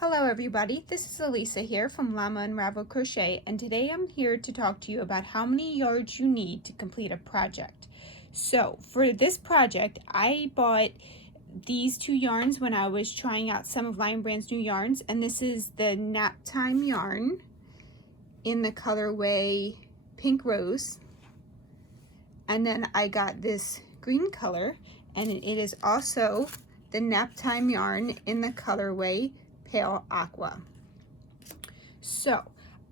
Hello everybody, this is Elisa here from Llama Unravel Crochet, and today I'm here to talk to you about how many yards you need to complete a project. So for this project, I bought these two yarns when I was trying out some of Lion Brand's new yarns, and this is the Nap Time yarn in the colorway Pink Rose, and then I got this green color, and it is also the Nap Time yarn in the colorway Pale Aqua. So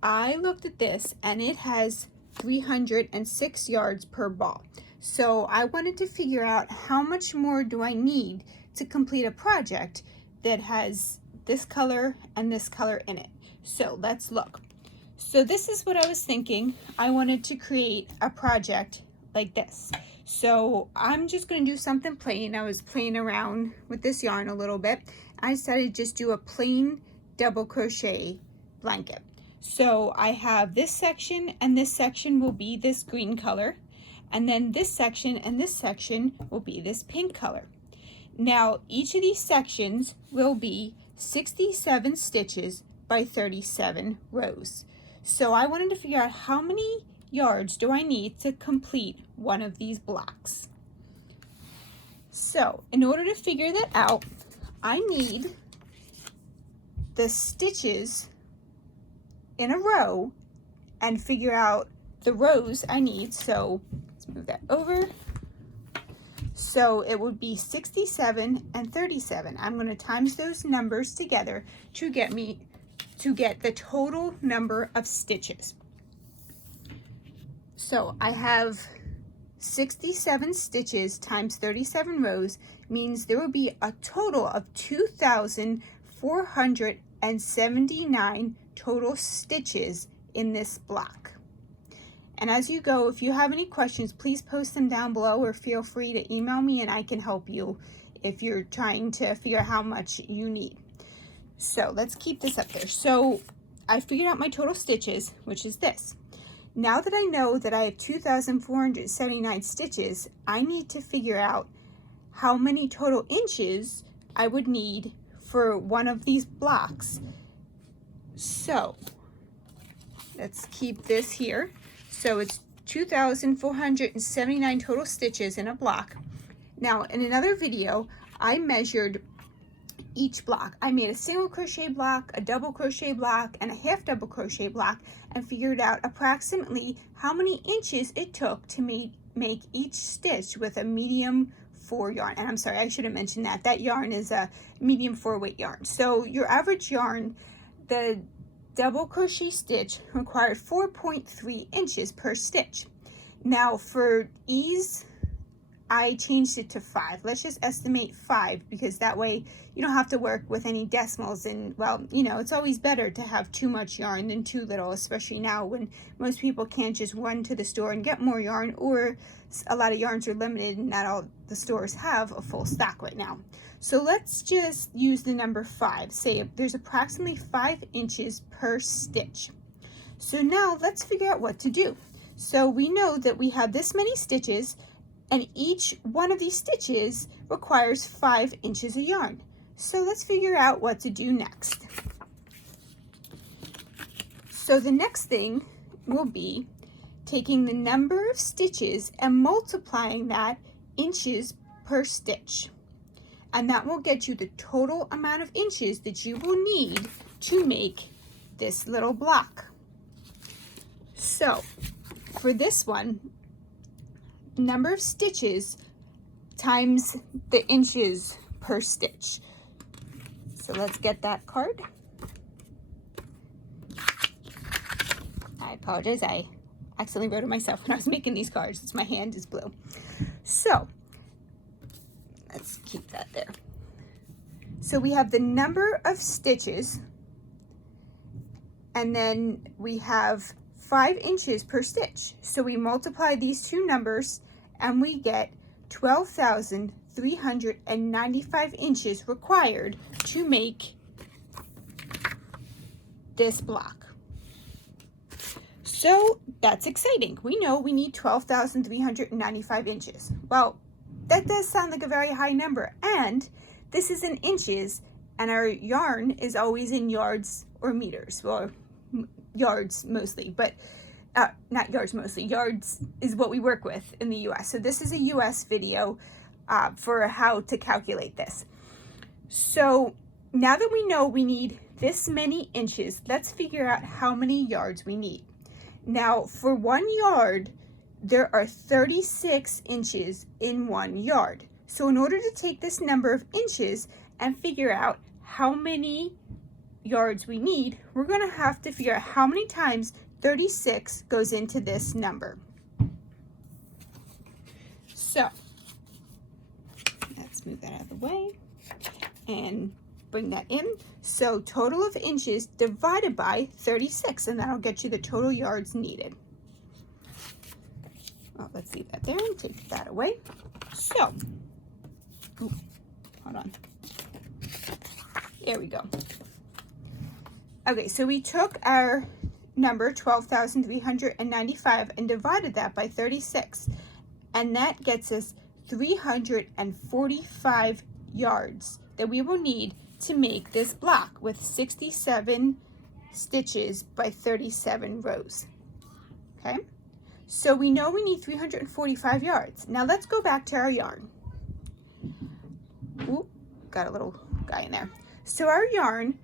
I looked at this and it has 306 yards per ball. So I wanted to figure out how much more do I need to complete a project that has this color and this color in it. So let's look. So this is what I was thinking. I wanted to create a project like this. So I'm just going to do something plain. I was playing around with this yarn a little bit. I decided to just do a plain double crochet blanket. So I have this section, and this section will be this green color, and then this section and this section will be this pink color. Now each of these sections will be 67 stitches by 37 rows. So I wanted to figure out how many yards do I need to complete one of these blocks. So in order to figure that out, I need the stitches in a row and figure out the rows I need. So let's move that over. So it would be 67 and 37. I'm going to times those numbers together to get the total number of stitches. So I have 67 stitches times 37 rows means there will be a total of 2,479 total stitches in this block. And as you go, if you have any questions, please post them down below or feel free to email me and I can help you if you're trying to figure out how much you need. So let's keep this up there. So I figured out my total stitches, which is this. Now that I know that I have 2,479 stitches, I need to figure out how many total inches I would need for one of these blocks. So let's keep this here. So it's 2,479 total stitches in a block. Now in another video, I measured each block. I made a single crochet block, a double crochet block, and a half double crochet block, and figured out approximately how many inches it took to make each stitch with a medium 4 yarn. And I'm sorry, I should have mentioned that. That yarn is a medium 4 weight yarn. So your average yarn, the double crochet stitch required 4.3 inches per stitch. Now for ease, I changed it to 5. Let's just estimate 5 because that way you don't have to work with any decimals, and well, you know, it's always better to have too much yarn than too little, especially now when most people can't just run to the store and get more yarn, or a lot of yarns are limited and not all the stores have a full stock right now. So let's just use the number 5. Say there's approximately 5 inches per stitch. So now let's figure out what to do. So we know that we have this many stitches, and each one of these stitches requires 5 inches of yarn. So let's figure out what to do next. So the next thing will be taking the number of stitches and multiplying that inches per stitch. And that will get you the total amount of inches that you will need to make this little block. So for this one, number of stitches times the inches per stitch. So let's get that card. I apologize, I accidentally wrote it myself when I was making these cards. It's my hand is blue. So let's keep that there. So we have the number of stitches, and then we have 5 inches per stitch. So we multiply these two numbers and we get 12,395 inches required to make this block. So that's exciting. We know we need 12,395 inches. Well, that does sound like a very high number, and this is in inches, and our yarn is always in yards or meters. Well, yards mostly, but not yards mostly. Yards is what we work with in the US. So this is a US video for how to calculate this. So now that we know we need this many inches, let's figure out how many yards we need. Now for 1 yard, there are 36 inches in 1 yard. So in order to take this number of inches and figure out how many yards we need, we're going to have to figure out how many times 36 goes into this number. So let's move that out of the way and bring that in. So total of inches divided by 36, and that'll get you the total yards needed. Well, let's leave that there and take that away. So, ooh, hold on. There we go. Okay, so we took our number 12,395 and divided that by 36, and that gets us 345 yards that we will need to make this block with 67 stitches by 37 rows. Okay, so we know we need 345 yards. Now let's go back to our yarn. Ooh, got a little guy in there. So our yarn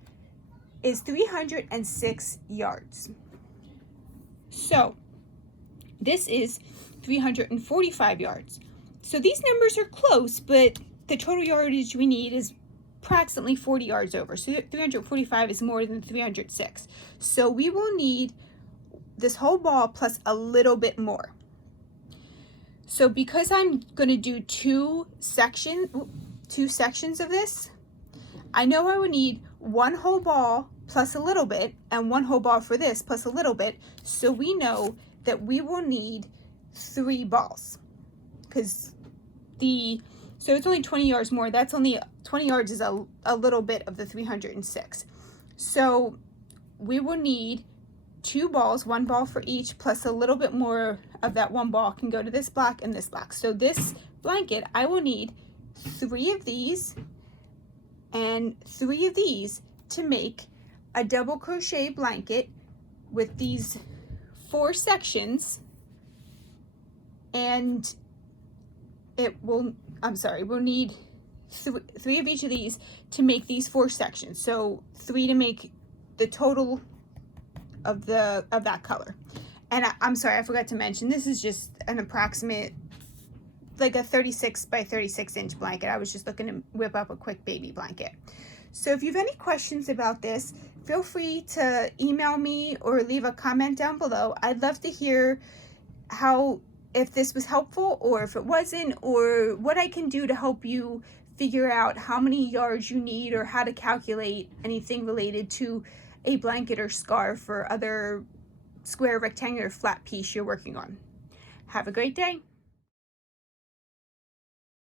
is 306 yards. So this is 345 yards. So these numbers are close, but the total yardage we need is approximately 40 yards over. So 345 is more than 306. So we will need this whole ball plus a little bit more. So because I'm going to do two sections of this, I know I would need one whole ball plus a little bit and one whole ball for this plus a little bit. So we know that we will need 3 balls, because so it's only 20 yards more. That's only 20 yards is a little bit of the 306. So we will need 2 balls, 1 ball for each, plus a little bit more of that 1 ball can go to this block and this block. So this blanket, I will need 3 of these and 3 of these to make a double crochet blanket with these 4 sections, and we'll need 3 of each of these to make these 4 sections. So 3 to make the total of that color. And I'm sorry, I forgot to mention, this is just an approximate, like a 36 by 36 inch blanket. I was just looking to whip up a quick baby blanket. So if you have any questions about this, feel free to email me or leave a comment down below. I'd love to hear if this was helpful or if it wasn't, or what I can do to help you figure out how many yards you need or how to calculate anything related to a blanket or scarf or other square, rectangular, flat piece you're working on. Have a great day.